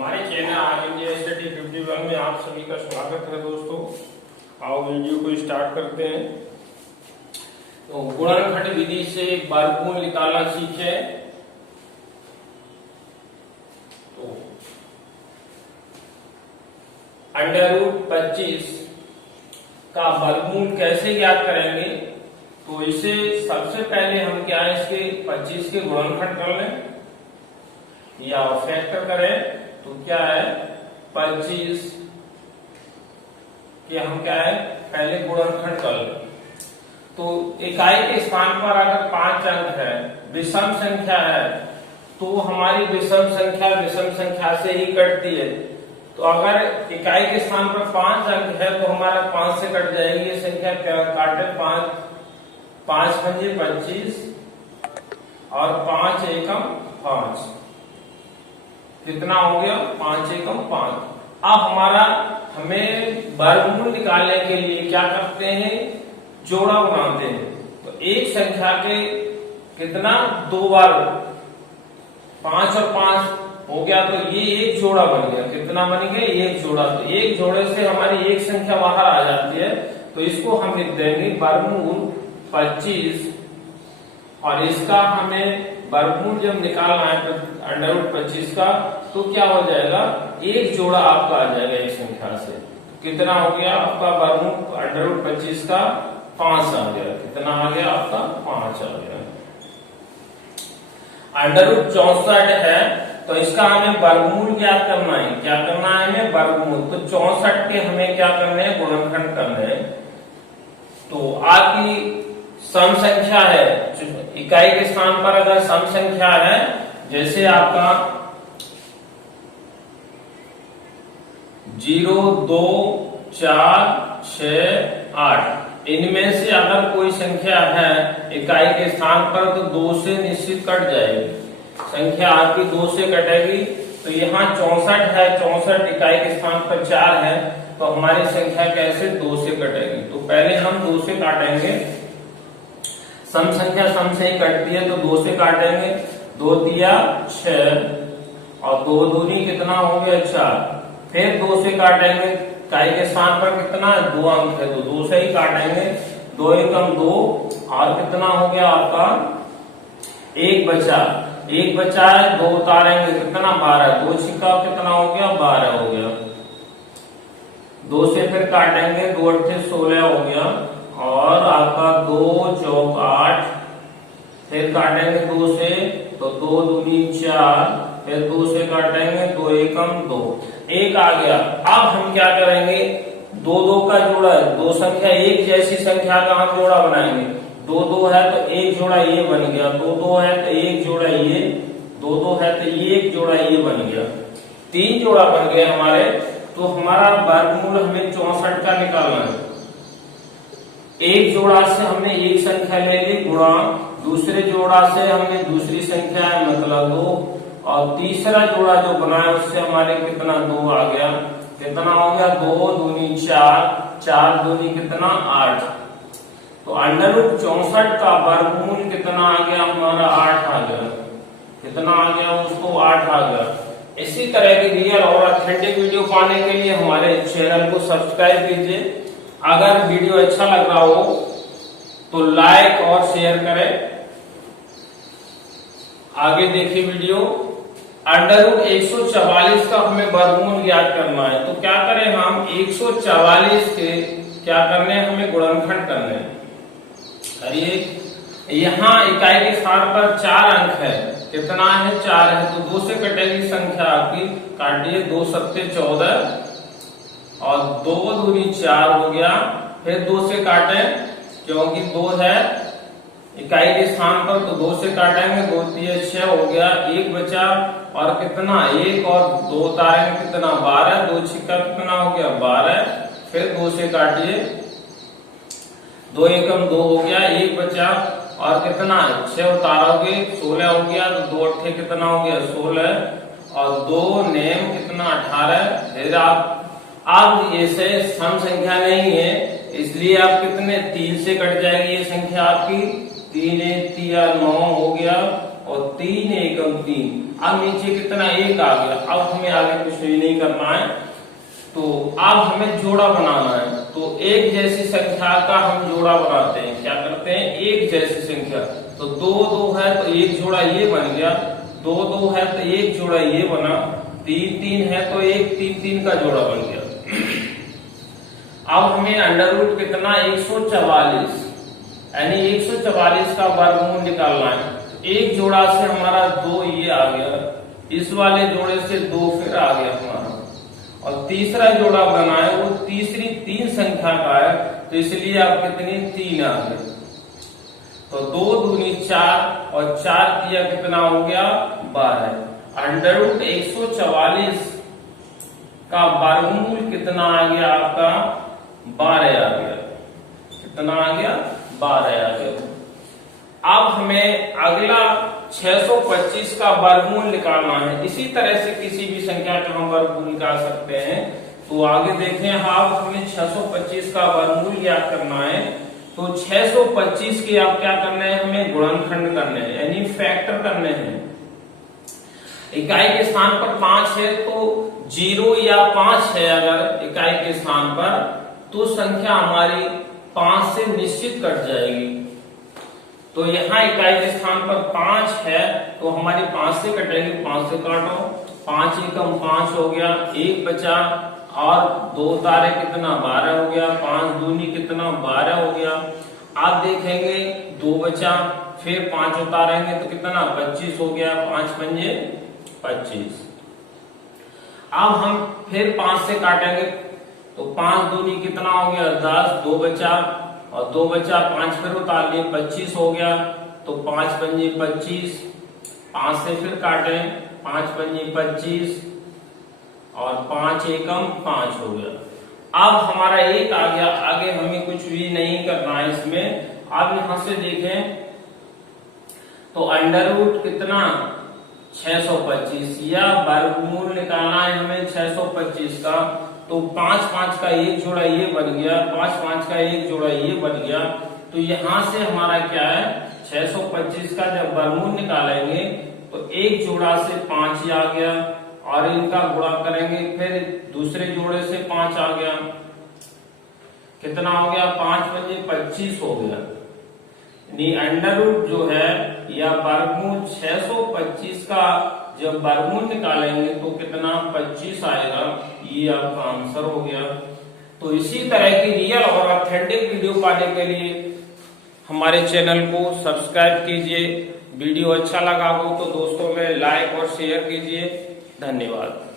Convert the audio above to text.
हमारे channel all India study 51 में आप सभी का स्वागत है दोस्तों। आओ वीडियो को स्टार्ट करते हैं। तो गुणनखंड विधि से वर्गमूल निकालना सीखे। तो √25 का वर्गमूल कैसे ज्ञात करेंगे? तो इसे सबसे पहले हम क्या है, इसके 25 के गुणनखंड कर लें या फैक्टर करें। तो क्या है, 25 के हम क्या है पहले गुणनखंड कर लें। तो इकाई के स्थान पर अगर 5 अंक है, विषम संख्या है, तो हमारी विषम संख्या से ही कटती है। तो अगर इकाई के स्थान पर 5 अंक है तो हमारा 5 से कट जाएगी ये संख्या। क्या काटे, 5 पंजे 25 और 5 एकम 5, कितना हो गया, 5 एकम 5। अब हमें वर्गमूल निकालने के लिए क्या करते हैं, जोड़ा बनाते हैं। तो एक संख्या के कितना, 2 बार 5 और 5 हो गया, तो ये एक जोड़ा बन गया। कितना बन गया, एक जोड़ा। तो एक जोड़े से हमारी एक संख्या बाहर आ जाती है। तो इसको हम लिख देंगे वर्गमूल 25, और इसका हमें वर्गमूल जब निकालना है √25 का, तो क्या हो जाएगा, एक जोड़ा आपका आ जाएगा एक संख्या से। कितना हो गया आपका वर्गमूल √25 का, 5 आ गया। कितना आ गया आपका, 5 आ गया। √64 है, तो इसका हमें वर्गमूल ज्ञात करना है। क्या करना है हमें, वर्गमूल। तो 64 के हमें क्या करने हैं, गुणनखंड करने हैं। तो आपकी सम संख्या है, इकाई के स्थान पर अगर सम संख्या है, जैसे आपका 0, 2, 4, 6, 8, इनमें से अगर कोई संख्या है इकाई के स्थान पर, तो 2 से निश्चित कट जाएगी संख्या आपकी, 2 से कटेगी। तो यहाँ 64 है, 64 इकाई के स्थान पर 4 है, तो हमारी संख्या कैसे 2 से कटेगी। तो पहले हम 2 से काटेंगे। सम संख्या सम से ही कटती है, तो 2 से काटेंगे। 2 तिया 6 और 2 दूनी कितना हो गया, 4। फिर 2 से काटेंगे, इकाई के स्थान पर कितना, 2 अंक है, तो 2 से ही काटेंगे। 2 एकम 2 और कितना हो गया आपका, 1 बचा। 1 बचा है, 2 उतारेंगे, कितना, 12। 2 छिका कितना हो गया, 12 हो गया। 2 से फिर काटेंगे, 2 अट्ठे 16 हो गया। और आपका 2 चौक 8, फिर काटेंगे 2 से, तो 2 दूनी 4, फिर 2 से काटेंगे, 2 एकम 2, 1 आ गया। अब हम क्या करेंगे, 2 का जोड़ा है, 2 संख्या एक जैसी संख्या का हम जोड़ा बनाएंगे। 2 है तो एक जोड़ा ये बन गया, 2 है तो एक जोड़ा ये, 2 है तो ये एक जोड़ा ये बन गया। 3 जोड़ा बन गए हमारे। तो हमारा वर्गमूल हमें 64 का निकालना है। एक जोड़ा से हमने एक संख्या ले ली, गुणा दूसरे जोड़ा से हमने दूसरी संख्या है, मतलब 2, और तीसरा जोड़ा जो बनाया उससे हमारे कितना, 2 आ गया। कितना हो गया, 2 दूनी 4, 4 दूनी कितना, 8। तो √64 का वर्गमूल कितना आ गया हमारा, 8 आ गया। कितना आ गया, उसको 8 आ गया। इसी तरह की रियल और ऑथेंटिक वीडियो पाने के लिए हमारे चैनल को सब्सक्राइब कीजिए। अगर वीडियो अच्छा लग रहा हो तो लाइक और शेयर करें। आगे देखिए वीडियो। √144 का हमें वर्गमूल ज्ञात करना है। तो क्या करें हम, 144 के क्या करने हैं, हमें गुणनखंड करने हैं। करिए, यहाँ इकाई के स्थान पर 4 अंक है, कितना है, 4 है, तो 2 से कटेगी संख्या आपकी। काटिए, 2 सत्ते 14 और 2 दूनी 4 हो गया। फिर 2 से काटे, क्योंकि 2 है इकाई के स्थान पर, तो 2 से काटेंगे, 2 तिया 6 हो गया। 1 बचा और कितना, 1 और 2 उतारेंगे, कितना, 12। 2 छिक्का कितना हो गया, 12। फिर 2 से काटिए, 2 एकम 2 हो गया। 1 बचा और कितना, 6 उतारोगे, 16 हो गया। तो 2 अट्ठे कितना हो गया, 16 और 2 नेम कितना, 18। फिर अब ऐसे सम संख्या नहीं है, इसलिए आप कितने, 3 से कट जाएगी ये संख्या आपकी। 3 1 3 9 हो गया। और 3 एकम 3। अब नीचे कितना 1 आ गया। अब हमें आगे कुछ भी नहीं करना है, तो अब हमें जोड़ा बनाना है। तो एक जैसी संख्या का हम जोड़ा बनाते हैं। क्या करते हैं, एक जैसी संख्या। तो 2 2 है तो एक जोड़ा ये बन गया, 2 2 है तो एक जोड़ा ये बना, 3 3 है तो एक 3 3 का जोड़ा बन गया। अब हमें अंडर रूट कितना 144 यानी 144 का वर्गमूल निकालना है। एक जोड़ा से हमारा 2 ये आ गया, इस वाले जोड़े से 2 फिर आ गया हमारा, और तीसरा जोड़ा बना है वो तीसरी 3 संख्या का है, तो इसलिए आप कितनी 3 आ गए। तो 2 दूनी 4 और 4 किया कितना हो गया 12। अंडर रूट 144 का वर्गमूल कितना आ गया आपका 12 आ गया। कितना आ गया 12 आ गया। अब हमें अगला 625 का वर्गमूल निकालना है। इसी तरह से किसी भी संख्या का हम वर्गमूल निकाल सकते हैं। तो आगे देखें, अब हमें 625 का वर्गमूल ज्ञात करना है। तो 625 के आप क्या करना है, हमें गुणनखंड करने हैं यानी फैक्टर करने हैं। इकाई के स्थान पर 5 है तो 0 या 5 है अगर इकाई के स्थान पर, तो संख्या हमारी 5 से निश्चित कट जाएगी। तो यहाँ इकाई के स्थान पर 5 है तो हमारी 5 से कटेगी, 5 से काटो, 5 एकम 5 हो गया, 1 बचा और 2 तारे कितना 12 हो गया, 5 दूनी कितना 12 हो गया। आप देखेंगे 2 बचा, फिर 5 उतारेंगे तो कितना 25 हो गया, 5 पंजे 25। अब हम फिर 5 से काटेंगे तो 5 दूनी कितना हो गया 10, 2 बचा और 2 बचा, 5 फिर उतार लिए 25 हो गया, तो 5 पंजे 25, 5 से फिर काटे, 5 पंजे 25 और 5 एकम 5 हो गया। अब हमारा 1 आ गया। आगे हमें कुछ भी नहीं करना है इसमें। अब यहां से देखें तो अंडर रूट कितना 625 या वर्गमूल निकालना है हमें 625 का। तो 5 5 का एक जोड़ा ये बन गया, 5 5 का एक जोड़ा ये बन गया। तो यहां से हमारा क्या है 625 का जब वर्गमूल निकालेंगे तो एक जोड़ा से 5 ही आ गया और इनका गुणा करेंगे फिर दूसरे जोड़े से 5 आ गया। कितना हो गया 5 पंजे 25 हो गया। अंडर रूट जो है या वर्गमूल 625 का जब वर्गमूल निकालेंगे तो कितना 25 आएगा। ये आपका आंसर हो गया। तो इसी तरह की रियल और ऑथेंटिक वीडियो पाने के लिए हमारे चैनल को सब्सक्राइब कीजिए। वीडियो अच्छा लगा हो तो दोस्तों में लाइक और शेयर कीजिए। धन्यवाद।